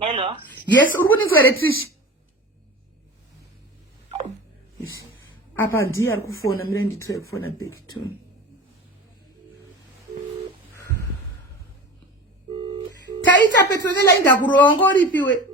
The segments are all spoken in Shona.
Hello. Yes, urikuninzwa here Trish. Apa ndiye ari kufona, mire nditire kufona back to. Taita Petronella indakurongo ripiwe.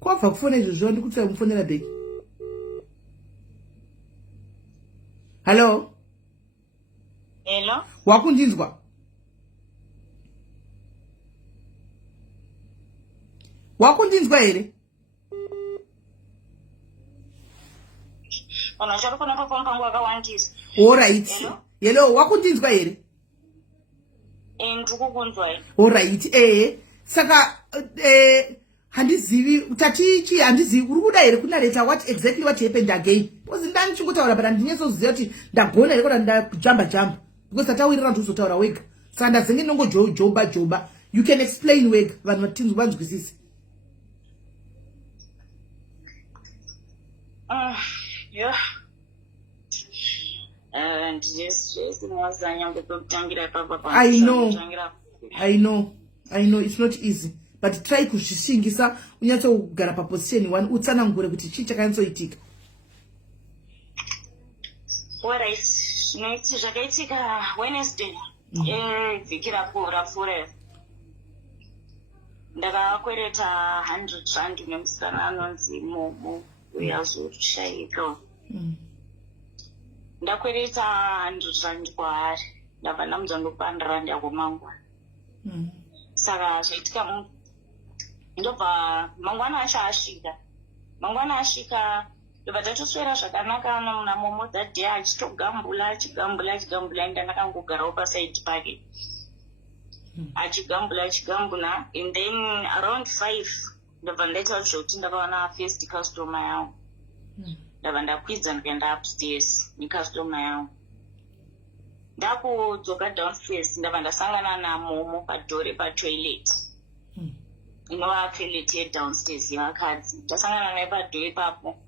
Kwabva kufona izvozvo ndikutira kumufonera bheki. Hello? Hello. Wakundinzwa? Wakundinzwa here? Ona chari kuna pafona pangu wakawandisa. All right. Hello, wakundinzwa here? Ndikukunzwa. All right. Saka handizivi tatichi handizivi uri kuda here kunareta what exactly what happened again. Because ndani chingutaura but ndinyasoziva kuti ndagona here kuti ndajamba. Because tatawirira kuti uzotaura wega. Saka ndazenge nongo joba. You can explain wega vanhu vatinzwa vanzwisise. Yeah. And yes, I know it's not easy. But try kuzvisingisa unyatsa kugara paposition 1 utsanangure kuti chii chakanyatsoitika. Alright, zvakaitika Wednesday. Vhiki rapfuura. Ndakakwereta 100 rand nemusikana anonzi Momo uyazoshayika. Ndakwereta 100 rand kwaari. Ndabva ndamuudza ndokupa 100 rand yako mangwana. Saka zvaitika ndobva mangwana asvika ndobva tatoswera zvakanaka naMomo that day achitogambula ndandakangogarawo pasaidi pake achigambula and then around 5 ndobva ndaita zvekuti ndakaona first customer yangu ndabva ndakwidza ndikaenda upstairs necustomer yangu. Ndakudzoka downstairs ndabva ndasangana naMomo padhore patoilet inova toilet yedownstairs yevakadzi. Ndasangana naye padhore ipapo.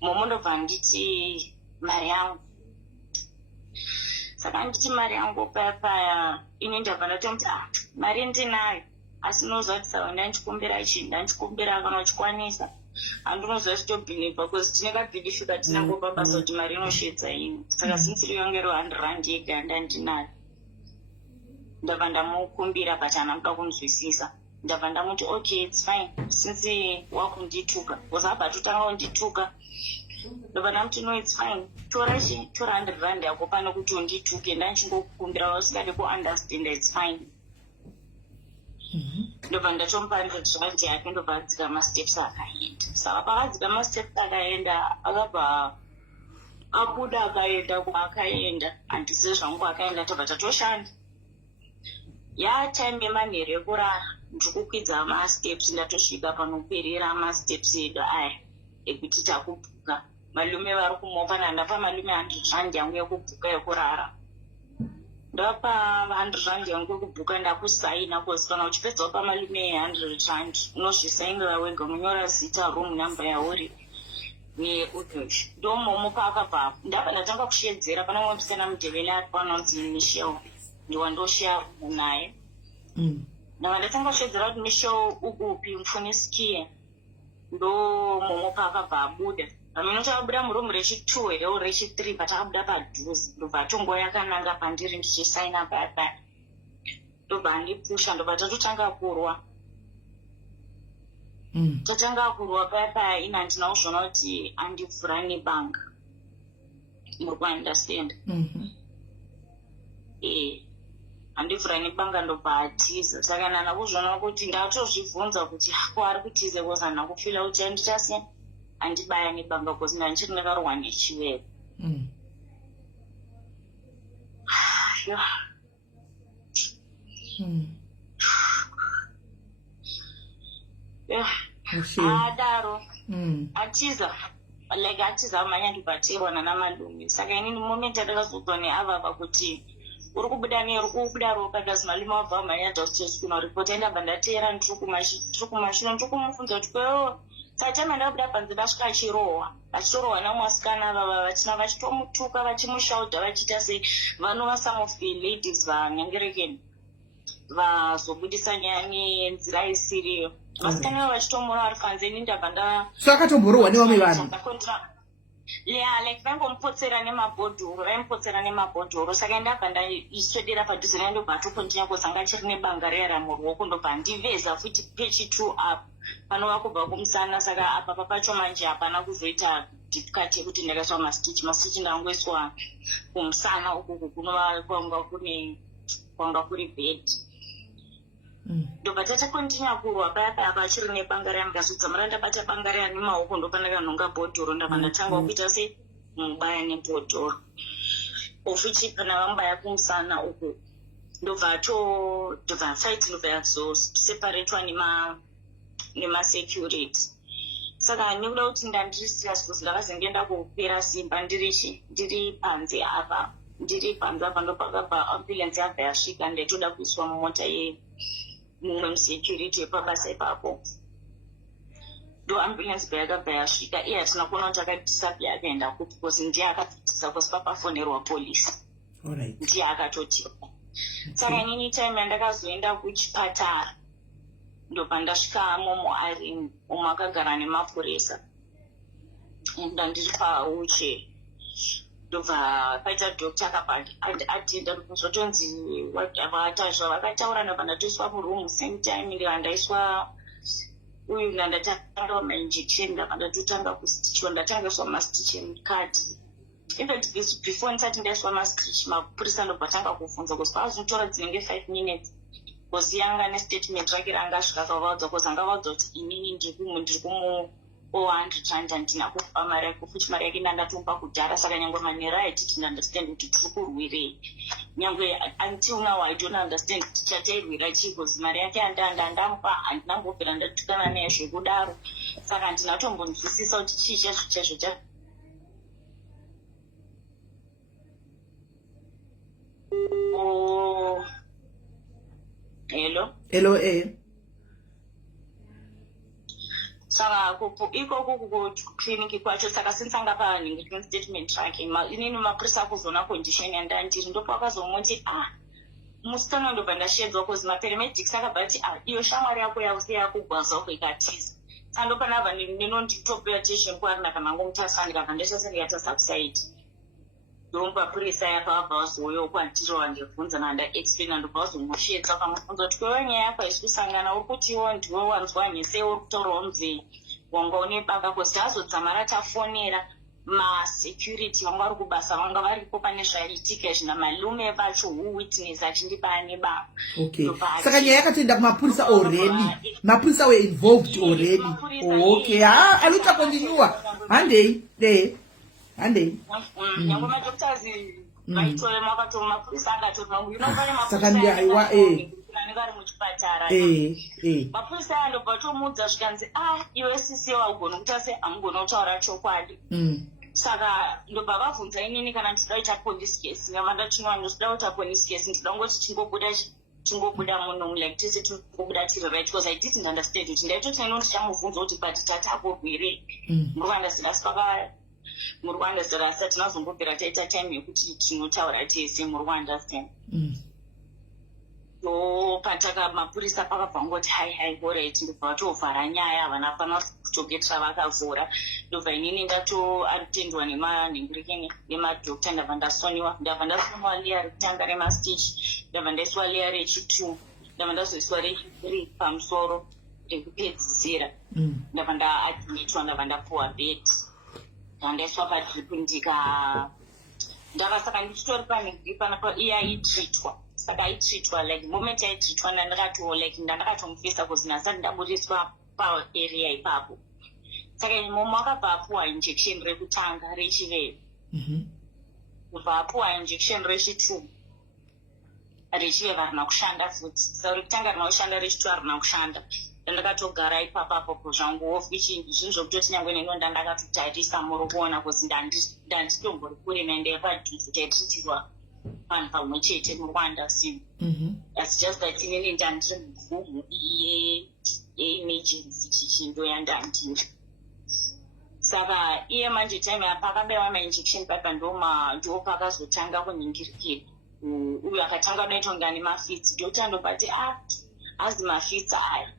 Momo ndobva nditi mari yangu. Saka nditi mari yangu paya ini ndabva ndatomuti mari ndinayo asi unoziva kuti saka ndanchikumbira chinhu ndanchikumbira kana uchikwanisa handinoziva chitobhinipa because tine kabhinifi katinangopa basa kuti mari inoshedza ini. Saka since rinonge ro 100 rand yega ndandinayo ndabva ndamukumbira but haana kuda kunzwisisa. Ndabva ndamuti okay it's fine since wakundituka because abva totanga kundituka. Ndobva ndamuti no it's fine tora 100 rand yako pane kuti undituke ndanchingokukumbira usingade kuunderstand it's fine. Ndobva ndatomupa 100 rand yake ndobva adzika masteps akaenda. Saka pakadzika masteps akaenda akabva abuda akaenda kwaakaenda handisi zvangu akaenda tobva tatoshanda. Time yemanheru ekurara ndikukwidza masteps ndatosvika panoperera masteps edu aya ekuti takubhuka. Malume vari kumopana ndapa malume 100 rand yangu yekubhuka yekurara. Ndapa 100 rand yangu yekubhuka ndakusaina because kana uchipedza pa malume 100 rand unozvisainira wega munyora zita room number yauri neudosh. Ndo Momo paakabva ndabva ndatanga kushedzera pane mumwe musikana mudheveli ari panonzi Michelle ndiwandoshare naye. Ndabva ndatanga kushedzera kuti Michelle ukupi mfunisikie. Ndo Momo paakabva abuda. Aminoti abuda murumu rechi2 here rechi3 but akabuda padhuze ndobva atongoya yakananga pandiri ndichisaina paya. Ndobva andipusha ndobva tatotanga kurwa. Tatanga kurwa paya ina handina kuzviona kuti andivhura nebanga. Muri kuunderstand? Handivhura nebanga ndobva atiza. Saka ndana kuzviona kuti ndatozvibvunza kuti ko ari kutiza because handina kufila kuti anditasiya handibaya nebanga because ndanchiri ndakarwa nechiwewe. Adaro atiza like atiza manyandibatirwa nanamalume. Saka inini moment andakazobva neavava kuti uri kubuda kubuda ropa ndazi malume wabva manyandausitesi kunoripota indabva ndateera ndiri kumashure ndiri kumufunza kuti kwewo satema ndabuda panze ndasvika achirohwa vachitorohwa namwasikana vava vachina vachitomutuka vachimushaudha vachiita sei vanova some of the ladies vanyangerekeni vazobudisa nyaya nenzira isiriyo vasikana vava vachitomura vari panze ini ndabva so akatombororwa nevamwe vanhu like vaimbomupotsera nemabhodhoro saka ndabva ndaiswedera padhuze naye ndobva atokontinya kozanga achiri nebanga reyara muruoko ndobva ndiveza futi pechi 2 up panova kubva kumusana. Saka apa pacho manje hapana kuzoita difficulty yekuti ndakaiswa mastitch ndangoiswa kumusana ukuku kunova kwanga kuri bed. Ndobva tatakontinya kurwa paya pachiri nebanga raya ndikazodza mara ndabata banga raya nemaoko ndopandakanhonga bhodhoro ndabva ndatanga kuita semubaya nebhodhoro ofichi pana vamubaya kumusana uku ndobva fight ndobva yazoseparatwa nemasecurity. Saka nekuda kuti ndandiri serious kuti ndakazenge kupera simba ndiri panze apa ndopakabva ambulance yabva yasvika ndaitoda kuiswa mumota mumwe musecurity wepabasa ipapo ndo ambulance bva yakabva yasvika iye hatina kuona kuti akadisapia akaenda kupi because ndiye akapitisa kosi papafonerwa polisi ndiye akatotipa. Saka inini time yandakazoenda kuchipatara ndobva ndasvika momo ari umwe akagara nemapurisa ndandiri pauche ndobva paita doctor akabva atenda kuzotonzi vatazva vakataura ndabva ndatoiswa muroom same time ndibva ndaiswa uyu ndandatanga mainjection ndabva ndatotanga kustichwa ndatangaiswa mastitch emukati. Even before ndisati ndaiswa mastitch mapurisa ndobva tanga kufunza kuti pazotora dzinenge 5 minutes kozi yanga nestatement rake rangasvika akavaudza kozi angavaudza kuti inini ndiri kumu 400 rand handina kupa mari yake futi mari yake ndandatomupa kudhara. Saka nyangwe manera aititi understand kuti tiri kurwirei nyangwe until now I don't understand kuti chatairwira chii kozi mari yake andamupa handinambopera ndatukana naye zvekudaro. Saka ndinatombonzwisisa kuti chii chaizvo hello saka ikoko kuclinic kwacho. Saka since anga panenge statement rake inini mapurisa akuzoona condition yandandiri ndopo akazomoti musikana ndobva ndashedzwa kozi maparamedics akabva ati iyo shamwari yako yakugwaza uko ikatiza. Saka ndopanabva ndinonditopera attention kuari ndakanangomutasani kabva ndachasandikatasa kusaiti ndomapurisa yakabva vazouya kwandiro ndibvunza nandaexplaina ndobva vazomusvedza vakamufunza kuti kwewe nyaya yako haisi kusangana uri kutiwo ndiwe wanzwa mhese uri kutorawo mzee wanga une banga kozi tazodzamara tafonera masecurity vanga vari kubasa vanga varipo pane zvaiitika zvina malume vacho witness achindipa nebanga. Saka nyaya yakatoenda kumapurisa already, mapurisa were involved already. Anoita continue handei nyangwe madoctors vaitore mapurisa angatorwa saka ndihaiwa vari muchipatara mapurisa aya ndobva tomuudza zvikanzi iwe sisi waugona kuti ase hamugona kutaura chokwadi. Saka ndobva vabvunza inini kana ndinoda kuita police case ngava ndatinwa ndoda kuita police case ndoda ngoti tingobuda munhu like tese tingobuda tiri right because I didn't understand kuti ndaitoti neno ndichamubvunza kuti but tatakobwire muri kuandastanda asati tinazombobvira taita time yekuti tinotaura tese muri kuandastanda. So pataka mapurisa pakabva ngoti hai alright ndobva vatovhara nyaya havana fana kutogetsva vakavhura ndobva inini ndatoatendwa nemadhokta ndabva ndasoniwa liya rekutanga remastitch ndabva ndaiswa liya rechi2 ndabva ndazoiswa rechi3 pamusoro rekupedzisira ndabva ndaadmitwa ndabva ndapuwa bed ndaiswa padrip ndakasaka ndichitori panapa iya aitreatwa. Saka aitreatwa like moment aitreatwa ndandakatomufisa kuzi nasati ndaburiswa paarea ipapo. Saka momo akabva apuwa injection rekutanga rechiviri kubva apuwa injection rechi2 rechiviri harina kushanda futi. Saka rekutanga harina kushanda rechi2 harina kushanda ndakatogara ipapapo zvangu zvinhu zvokutoti nyangwe nenonda ndakatotarisa muri kuona kuzi ndanditombori kure naenda yepadhuze taititirwa vanhu pamwe chete muri kuandasimu asi just that inini ndandiri muvhumhu yeemergency chichindo yandandiri. Saka iye manje time apakabewa mainjection papa ndo pakazotanga kuningirikira uyo akatanga unoitwa ngani mafitsi ndoti ndobati azi mafitsi aya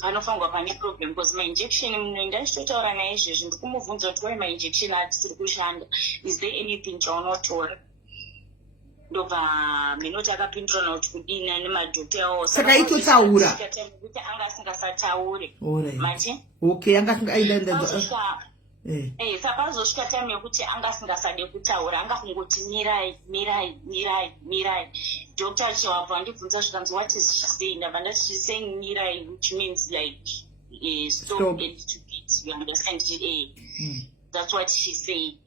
panofanirwa pane problem because mainjection munoenda ndichitotaura naye izvezvi ndikumubvunza kuti wai mainjection atisiri kushanda, is there anything chaunotora? Ndobva minoti akapindurana kuti kudina nemadhokta awo saka itotaura kuti anga asingasataure mati anga sapazosvika time yekuti anga asingasade kutaura anga kungoti mirai dhokta achiwabva andibvunza zvikanzi what is she saying? Ndabva ndati she's saying mirai, which means like stop and to beat, you understand? That's what she said.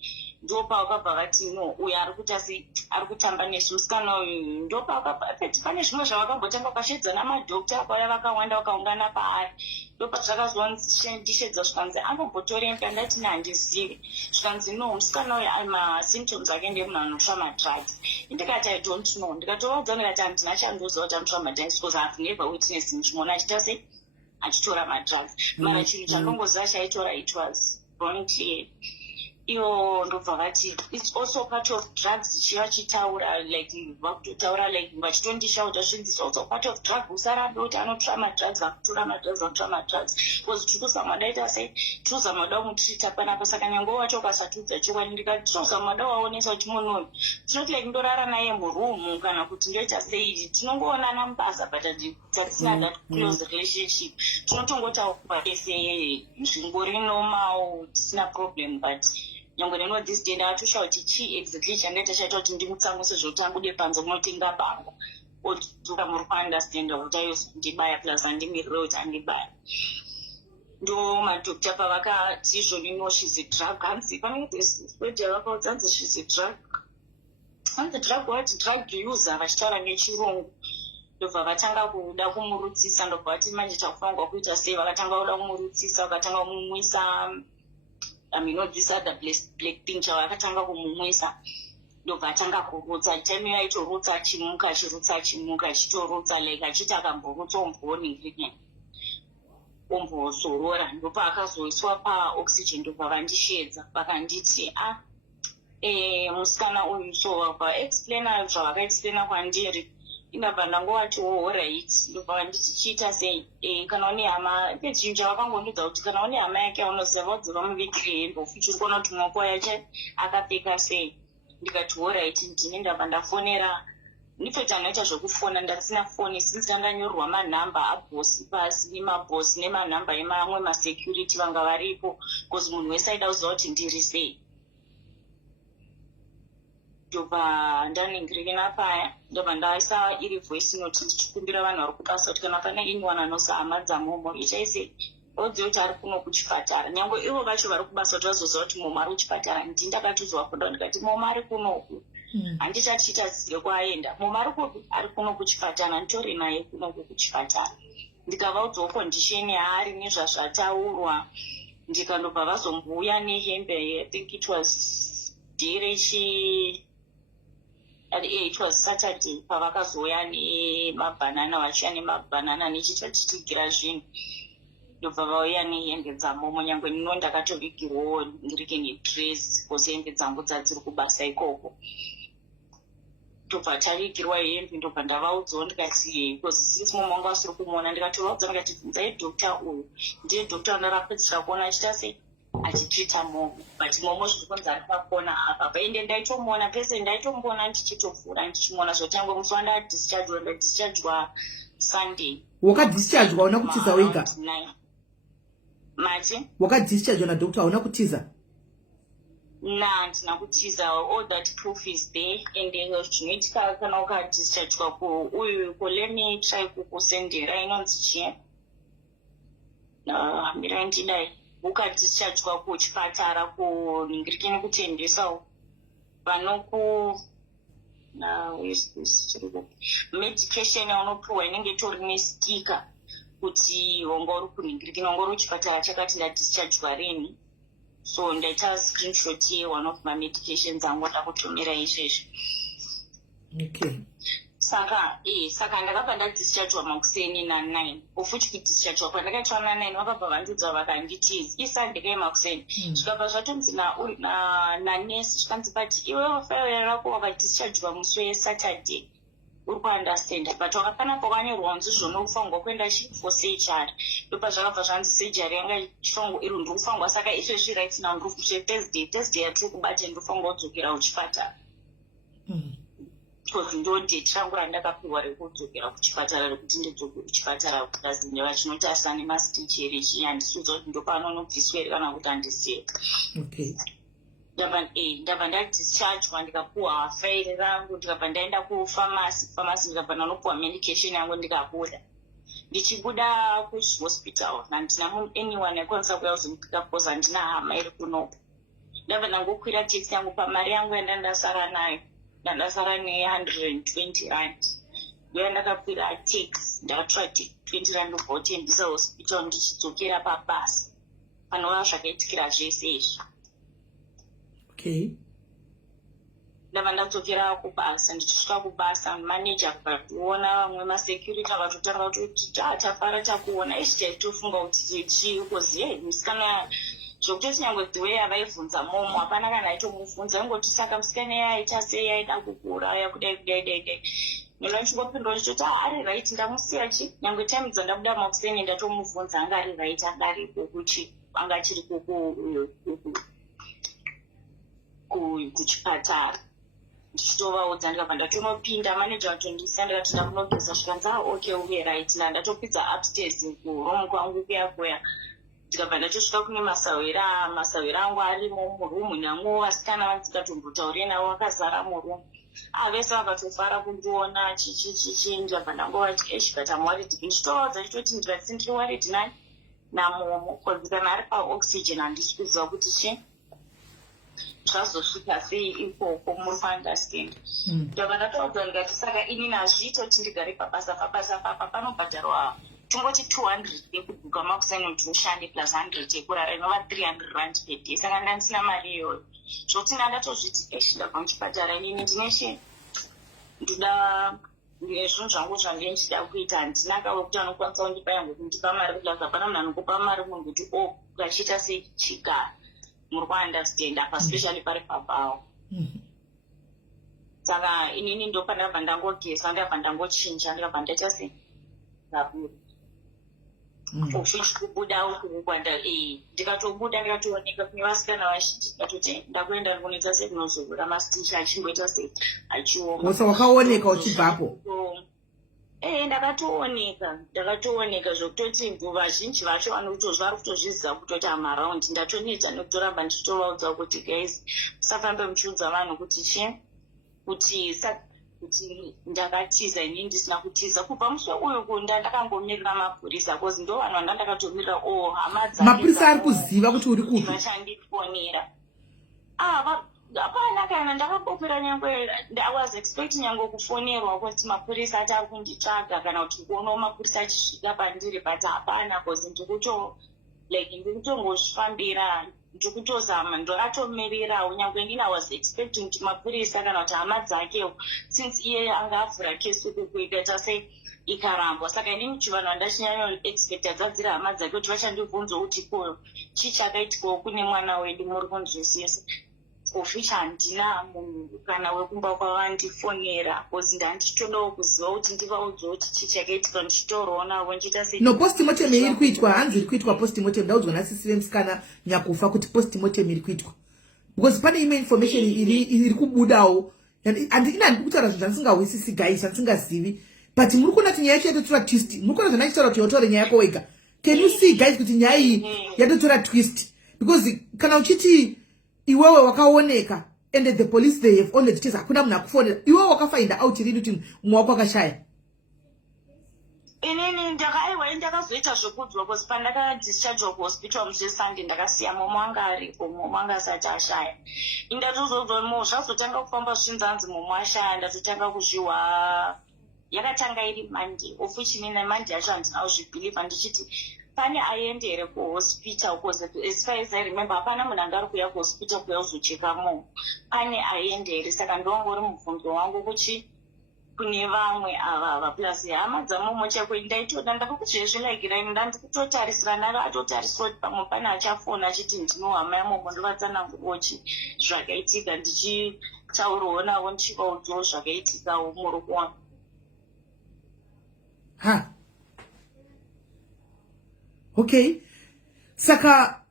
Ndopakabva vati no uyo ari kutamba nesu musikana uyu. Ndopakapeti pane zvimwe zvavakambotanga vakashedza namadhokta akauya vakawanda vakaungana paari. Ndopazvakazondishedza zvikanzi anombotoremba ndati nandizive zvikanzi no musikana uyu masymptoms ake ndemunhu anosva madrugs. Ndikati I don't know. Ndikatovaudza ndikati handina chandoziva kuti anosva madrugs because I've never witnessed muchimuona achiita sei achitora madrugs. Mara chinhu chandongoziva chaitora it was volunteer. Iyo ndobva vati it's also part of drugs chiva chitaura like vakutotaura like vachitondishauta zvinzi it's also part of drug. Usarambe kuti anotora madrugs akutora madrugs because tikuzama daita sei tikuzama da kumutreata panapa. Saka nyange wacho ukasatudza chokwadi ndikati tikuzama da waonesa kuti munhu tinoti like ndorara naye murumu kana kuti ndoita sei tinongoonana mubasa but hatisina that close relationship. Tinotongotaura ese zvingori normal tisina problem but nyangwe neno this day ndatusha kuti chi exactly changaita chaita kuti ndimutsamuse zvotangude panze munotenga bango odzoka muri kuunderstand kuti ayozondibaya plus andimirire kuti andibaya. Ndo madhokta pavakati izvoni no she's a drug hanzi pane kwete vakaudza hanzi she's a drug and the drug what drug user vachitaura nechirungu. Ndobva vatanga kuda kumurutsisa ndobva vati manje takufanirwa kuita sei. Vakatanga kuda kumurutsisa vakatanga kumumwisa these other black thing chavakatanga kumumwisa. Ndobva atanga kurutsa time yaitorutsa achimuka achitorutsa like achiti akamborutsa omboningirike ombozorora. Ndopa akazoiswa paoxygen ndobva vandishedza vakanditi musikana uyu so vaexplaina zvavakaexplaina kwandiri. Indabva ndangowati alright. Ndobva vandichichiita sei kana une hama pechinhu chavakangondudza kuti kana une hama yake aunoziva vaudziva muvigire hembe ufichiri kuona kuti maoko yache akapfeka sei. Ndikati alright ndine ndabva ndafonera ndipfeta anoita zvokufona ndasina foni since ndandanyorerwa manhamba abhosi pasi nemabhosi nemanhamba emamwe masecurity vanga varipo because munhu wese aida kuziva kuti ndiri sei. Ndobva ndaningirike napaya ndobva ndaisa iri voice note ndichikumbira vanhu vari kubasa kuti kana pane anyone anosa hama dzamomo ichaise odziva kuti ari kuno kuchipatara. Nyangwe ivo vacho vari kubasa kuti vazoziva kuti momo ari kuchipatara. Ndini ndakatozovafunda ndikati momo ari kunoku handichatiita zive kwaenda. Momo ari kupi? Ari kuno kuchipatara. Nditori naye kunoku kuchipatara. Ndikavaudzawo condition yaari nezvazvataurwa. Ndikandobva vazombuya nehembe I think it was day it was Saturday pavakazoya nemabhanana vachiya nemabhanana nechichatitigirira zvinhu. Ndobva vauya nehembe dzamomo nyangwe nino ndakatovigirwawo ndirike nedress because hembe dzangu dzadziri kubasa ikoko. Ndobva tavigirwa hembe ndobva ndavaudzawo ndikati because since momo wangu asiri kumuona ndikatovaudza ndikati bvunzai dhokta uyu ndiye dhokta wandarapedzisira kuona achiita sei achitreata momo but momo zviri kunzi ari pakona apa paende ndaitomuona pese ndaitomuona ndichitopfuura ndichimuona zvotangwe musi wandadischargwa Sunday. Wakadischargwa hauna kutiza wega? Mati? Wakadischargwa nadhokta hauna kutiza? Handina kutiza. All that proof is there and zvinoitika kana ukadischargwa uyu koleni try kukusendera inonzi chii mira ndidai ukadischargwa kuchipatara kuningirike nekutendesawo vanoku medication yaunopiwa inenge itori nestika kuti wanga uri kuningirika wanga uri kuchipatara chakati ndadischargwa rini. So ndaita screenshot ye-one of my medications angu ndakutumira izvezvi. Okay. Saka ndakabva ndadischargwa makuseni na9. Ofuti kudischargwa kwandakaitwa na9 vakabva vandudza vakanditi isandike makuseni. Zvikabva zvatonzi nanesi zvikanzi bati iwewe faili rako wakadischargwa musi weSaturday. Uri kuunderstand but wakapanapo kane rwanzi zvonokufanirwa kuenda for surgery. Ndopa zvakabva zvanzi surgery yanga ichifanirwa iri ndikufanirwa saka izvezvi right now ndiri kusvika Thursday yatiri kubata ndinofanirwa kudzokera kuchipatara. Because ndo date rangu randakapiwa rekudzokera kuchipatara rekuti ndidzoke kuchipatara because ndevachinotarisa nemastich here chii handisudza kuti ndopanonobviswa here kana kuti handisiye. Okay. Ndabva ndadischargwa ndikapuwa faili rangu ndikabva ndaenda kufamasi ndikabva ndanopuwa medication yangu ndikabuda. Ndichibuda kuhospital handina munhu anyone akwanisa kuuya kuzondipika because handina hama iri kunoku. Ndabva ndangokwira taxi yangu pamari yangu yandandasara nayo. Ndandasara ne120 rand. Ndoya ndakakwira taxi ndakatora 20 rand kubva hospital ndichidzokera pabasa. Panova zvakaitikira zvese izvi. Okay. Ndabva ndadzokera kubasa ndichisvika kubasa manager akationa vamwe masecurity akatotanga kuti tafara takuona ichi taitofunga kuti chii koziye musikana zvokutoti nyangwe dziwe yavaibvunza momo hapana kana aitomubvunza ingoti saka musikana yaita sei yaida kukuuraya kudai. Nona ndichingopindura ndichoti ari right ndamusiya chi nyangwe time dzandabuda makuseni ndatomubvunza anga ari right anga aripo kuchi anga achiri kuchipatara. Ndichitovaudza ndikabva ndatonopinda manager atondisa ndikati ndakunogeza zvikanzi okay uye right ndatopidza upstairs kuroom kwangu kuya ndikabva ndatosvika kune masawira angu arimo murumu namwo vasikana vanzikatombotaure navo vakazara murumu. Vese vakatofara kundiona chichi ndikabva ndangovati but I'm worried. Ndichitovaudza chitoti ndikati ndiri worried nani namomo because kana ari paoxygen handisi kuziva kuti chii zvazosvika sei ikoko munounderstand. Ndabva ndataudza ndikati saka ini nazviita kuti ndigare pabasa papa panobhadharwa tongoti 200 yekubhuka makuseni kuti ushande plus 100 yekurara inova 300 rand per day. Saka ndandisina mari iyoyo zvokuti ndandatozviti ndabva muchipatara inini ndinoda zvinhu zvangu zvange ndichida kuita handina kawekuti anokwanisa kundipa yangu kundipa mari plus hapana munhu anokupa mari munhu kuti ukachiita sechigara muri kuunderstand apa especially pari papawo. Saka inini ndopa ndabva ndangogeza ndabva ndangochinja ndikabva ndaita sei ndabura. Ufichi kubuda uku kwanda ndikatobuda ndikatooneka kune vasikana vazhinji ndikatoti ndakuenda ndikunoita sekunozovura mastich achimboita sei achioma. Saka wakaoneka uchibvapo? Ndakatooneka zvokutoti vazhinji vacho vanotozva vari kutozviziva kutoti amaraundi ndatoneta nekutoramba ndichitovaudza kuti guys musafambe muchiudza vanhu kuti chii kuti ndakatiza inini ndisina kutiza kubva musi uyu kunda ndakangomirira mapurisa because ndo vanhu vandandakatomirira hama dzake mapurisa ari kuziva kuti uri kupi vachandifonera. Hapana kana ndakambopera nyangwe I was expecting nyangwe kufonerwa kuti mapurisa ati ari kunditsvaga kana kuti kuonawo mapurisa achisvika pandiri but hapana because ndikutongozvifambira ndikutozama ndakatomirirawo nyangwe ndini I was expecting kuti mapurisa kana kuti hama dzake since iye anga avhura kesi uku ikaita sei ikarambwa. Saka inini chivanhu handachinyanyo expecta dzadziri hama dzake kuti vachandibvunza kuti ko chii chakaitikawo kune mwana wedu muri kunzwisisa. Ofisha handina munhu kana wekumba kwavandifonera because ndandichitodawo kuziva kuti ndivaudze kuti chii chakaitika ndichitorawo navo nchiita sei. No postmortem iri kuitwa hanzi iri kuitwa postmortem ndaudzwa nasisire musikana nyakufa kuti postmortem iri kuitwa because pane imwe information iri kubudawo handina ndiri kutaura zvinhu zvandisingahwisisi guys zvandisingazivi but muri kuona kuti nyaya yacho yatotora twist. Muri kuona zvandachitaura kuti yotaure nyaya yako wega. Can you see guys kuti nyaya iyi yatotora twist because kana uchiti iwewe wakaoneka and the police they have only details hakuna munhu akufonera iwewe wakafind out rini kuti mumwe wako akashaya. Inini ndakazoita zvokudzwa because pandakadischargwa kuhospital musi weSunday ndakasiya momo anga aripo momo anga asati ashaya. Ndatozozwa zvazotanga kufamba zvichinzi hanzi momo ashaya ndatotanga kuzvihwa yakatanga iri Monday, of which mina Monday yacho handina kuzvibhiliva ndichiti pane aende here kuhospital, because as far as I remember hapana munhu anga ari kuuya kuhospital kuya kuzocheka munhu, pane aende here. Saka ndongori mubvunzo wangu kuti kune vamwe ava plus hama dzamomo chako ndaitoda ndakakuzvezvilagira ndandikutotarisira nakatotarisira kuti pamwe pane achafona achiti ndinohama yamomo ndovatsanangurochi zvakaitika ndichitaurawo navo ndichivaudzawo zvakaitikawo muri kuona. Ha, okay, saka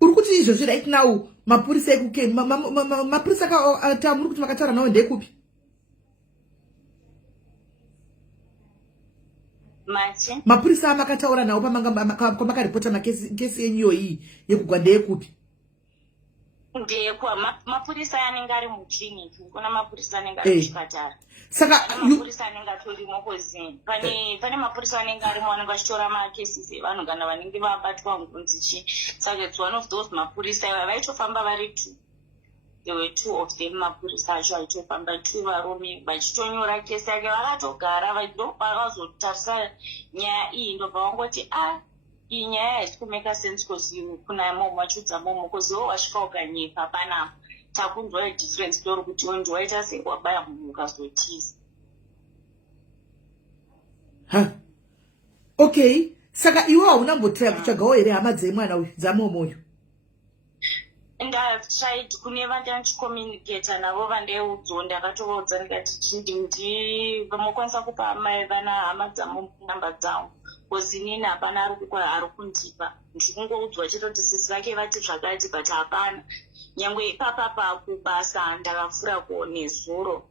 uri kuti izvozvi right now mapurisa ekuke mapurisa akata muri kuti makataura nawo ndekupi? Mapurisa amakataura nawo pamakaripota makesi yenyu iyi yekugwa ndeyekupi? Ndeyekwa mapurisa anenge ari muclinic, kuna mapurisa anenge ari muchipatara. Saka mapurisa anenge atorimo kozini. Pane mapurisa anenge arimo anenge achitora makesi evanhu kana vanenge vabatwa ngunzi chi. Saka it's one of those mapurisa vaitofamba vari two. There were two of them mapurisa acho aitofamba two varume vachitonyora kesi yake vakatogara vakazotarisa nyaya iyi ndobva vangoti iyi nyaya haisi kumeka sense because kuna momo vachudza momo because iwo wasvika ukanyepa panapa takunzwa idifference story kuti iwe ndiwaita sei wabaya munhu ukazotiza. Okay, saka iwe haunambotrai kutsvagawo here hama dzemwana uyu dzamomo uyu? Ndatried kune vandandichicommunicata navo vandaiudzawo ndakatovaudza ndikati mukwanisa kupa amai vana hama dzamo namba dzavo because inini hapana ari kundipa. Ndikungoudzwa chete kuti sisi vake vati zvakati but hapana. Nyangwe ipapa pakubasa ndakafura nezuro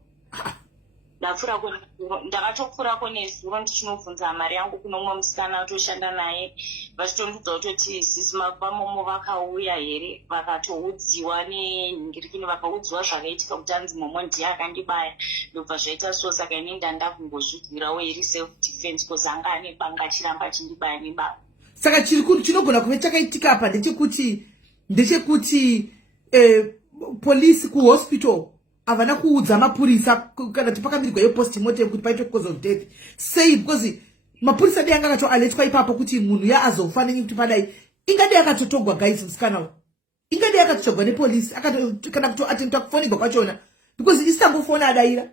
ndakatopfurako nezuro ndichinobvunza mari yangu kuno umwe musikana atoshanda naye vachitondudza kutoti sisi mapamomo vakauya here vakatoudziwa nenhingirikini vakaudziwa zvakaitika kuti anzi momo ndiye akandibaya ndobva zvaita so. Saka ini ndandakungozvibvirawo iri self defense because anga ane banga achiramba achindibaya nebaba. Saka chinogona kuve chakaitika apa ndechekuti polisi kuhospital havana kuudza mapurisa kana kuti pakamirirwa yepostmortem kuti paitwe cause of death sei, because mapurisa dei anga akatoaletwa ipapo kuti munhu azofa kuti padai ingade akatotogwa guys musikana ingade akatotogwa nepolisi kana kutoatempta kufonigwa kwachona because isitambofona adaira.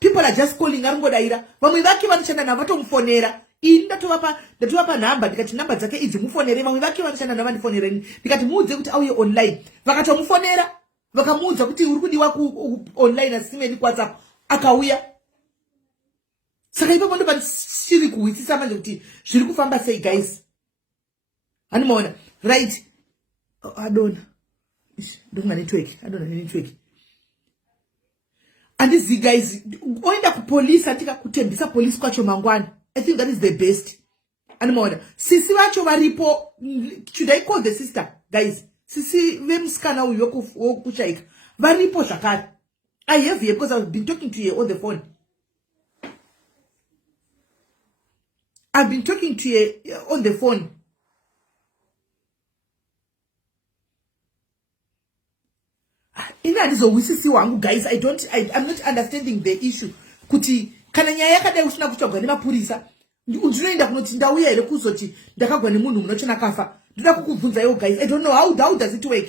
People are just calling aringodaira. Vamwe vake vanoshanda navo vatomufonera. Ini ndatovapa namba ndikati namba dzake idzi mufonere. Vamwe vake vanoshanda navo vandifonereni ndikati muudze kuti auye online. Vakatomufonera vakamuudza kuti uri kudiwa online asimeni WhatsApp akauya. Saka ipapo ndo pandiri kuhwisisa manje kuti zviri kufamba sei guys. Hanimaona right? Adona ndonga network network. And this guys oenda kupolisi atika kutembisa polisi kwacho mangwana. I think that is the best. Animaona sisi vacho varipo. Should I call the sister guys? Sisi vemskana uyu wokushaika varipo zvakare. I have here because I've been talking to you on the phone. I've been talking to you on the phone. Ina ndizo wisisi wangu guys. I'm not understanding the issue. Kuti kana nyaya yakadai usina kutsvagwa nemapurisa ndinoenda kunoti ndauya here kuzoti ndakagwa nemunhu munochona kafa. Ndoda kukubvunza yo guys. I don't know how does it work.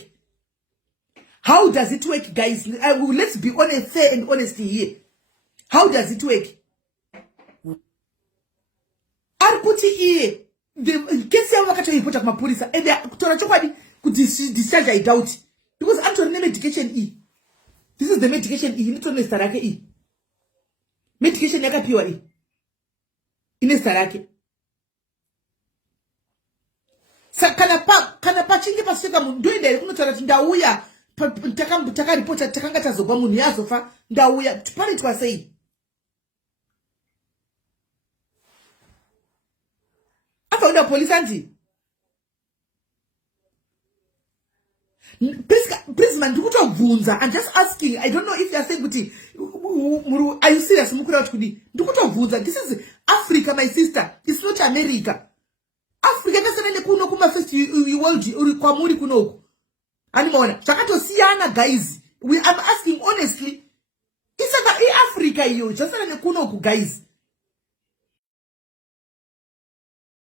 How does it work guys? Let's be honest, fair and honest here. How does it work? Arikuti iye kesi yavo vakatoipota kumapurisa ende kutora chokwadi kudischarge I doubt. Because actually the medication E. This is the medication E. Initone starake E. Medication yakapiwa E. Ine starake. Kana pachinge pasvika munhu ndoenda here kunotaura kuti ndauya takaripota takanga tazogwa munhu yazofa ndauya panoitwa sei? Afaunda polisi anti please man, ndikutobvunza. I'm just asking. I don't know if you're saying kuti are you serious mukura kuti ndikutobvunza. This is Africa my sister. It's not America. Africa kasanene kuno kuma first world uri kwamuri kunoku. Animaona zvakatosiyana guys. I'm asking honestly. isaka iAfrica iyo zvasara nekunoku guys